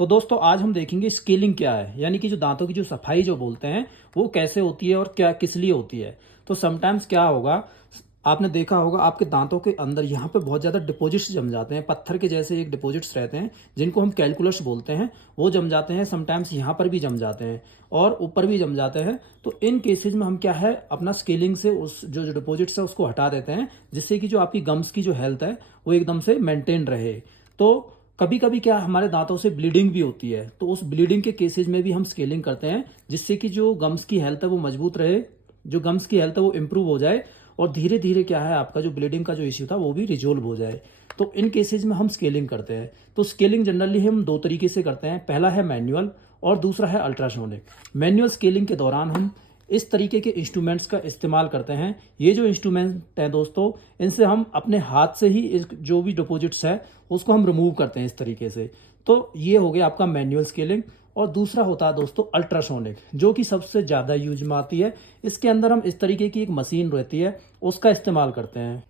तो दोस्तों आज हम देखेंगे स्केलिंग क्या है, यानी कि जो दांतों की जो सफाई जो बोलते हैं वो कैसे होती है और क्या किस लिए होती है। तो समटाइम्स क्या होगा, आपने देखा होगा आपके दांतों के अंदर यहाँ पे बहुत ज़्यादा डिपॉजिट्स जम जाते हैं, पत्थर के जैसे एक डिपॉजिट्स रहते हैं जिनको हम कैलकुलस बोलते हैं। वो जम जाते हैं, समटाइम्स यहाँ पर भी जम जाते हैं और ऊपर भी जम जाते हैं। तो इन केसेज में हम क्या है, अपना स्केलिंग से उस जो डिपॉजिट्स है उसको हटा देते हैं, जिससे कि जो आपकी गम्स की जो हेल्थ है वो एकदम से मेंटेन रहे। तो कभी कभी क्या हमारे दांतों से ब्लीडिंग भी होती है, तो उस ब्लीडिंग के केसेज में भी हम स्केलिंग करते हैं, जिससे कि जो गम्स की हेल्थ है वो मजबूत रहे, जो गम्स की हेल्थ है वो इम्प्रूव हो जाए और धीरे धीरे क्या है आपका जो ब्लीडिंग का जो इश्यू था वो भी रिजोल्व हो जाए। तो इन केसेज में हम स्केलिंग करते हैं। तो स्केलिंग जनरली हम दो तरीके से करते हैं, पहला है मैनुअल और दूसरा है अल्ट्रासोनिक। मैनुअल स्केलिंग के दौरान हम इस तरीके के इंस्ट्रूमेंट्स का इस्तेमाल करते हैं। ये जो इंस्ट्रूमेंट हैं दोस्तों, इनसे हम अपने हाथ से ही जो भी डिपॉजिट्स है उसको हम रिमूव करते हैं इस तरीके से। तो ये हो गया आपका मैनुअल स्केलिंग। और दूसरा होता है दोस्तों अल्ट्रासोनिक, जो कि सबसे ज़्यादा यूज में आती है। इसके अंदर हम इस तरीके की एक मशीन रहती है, उसका इस्तेमाल करते हैं।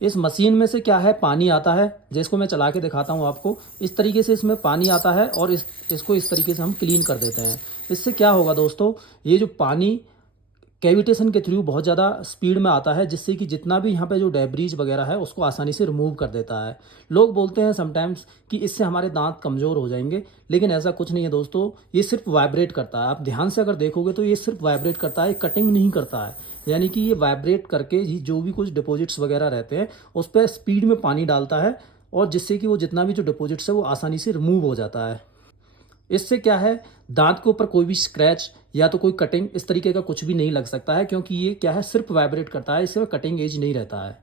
इस मशीन में से क्या है, पानी आता है, जिसको मैं चला के दिखाता हूँ आपको। इस तरीके से इसमें पानी आता है और इसको इस तरीके से हम क्लीन कर देते हैं। इससे क्या होगा दोस्तों, ये जो पानी कैविटेशन के थ्रू बहुत ज़्यादा स्पीड में आता है, जिससे कि जितना भी यहाँ पे जो डेब्रीज वगैरह है उसको आसानी से रिमूव कर देता है। लोग बोलते हैं समटाइम्स कि इससे हमारे दांत कमज़ोर हो जाएंगे, लेकिन ऐसा कुछ नहीं है दोस्तों। ये सिर्फ वाइब्रेट करता है, आप ध्यान से अगर देखोगे तो ये सिर्फ वाइब्रेट करता है, कटिंग नहीं करता है। यानी कि ये वाइब्रेट करके ही जो भी कुछ डिपॉजिट्स वगैरह रहते हैं उस पर स्पीड में पानी डालता है, और जिससे कि वो जितना भी जो डिपॉजिट्स है वो आसानी से रिमूव हो जाता है। इससे क्या है, दांत के ऊपर कोई भी स्क्रैच या तो कोई कटिंग इस तरीके का कुछ भी नहीं लग सकता है, क्योंकि ये क्या है सिर्फ वाइब्रेट करता है, इससे कटिंग एज नहीं रहता है।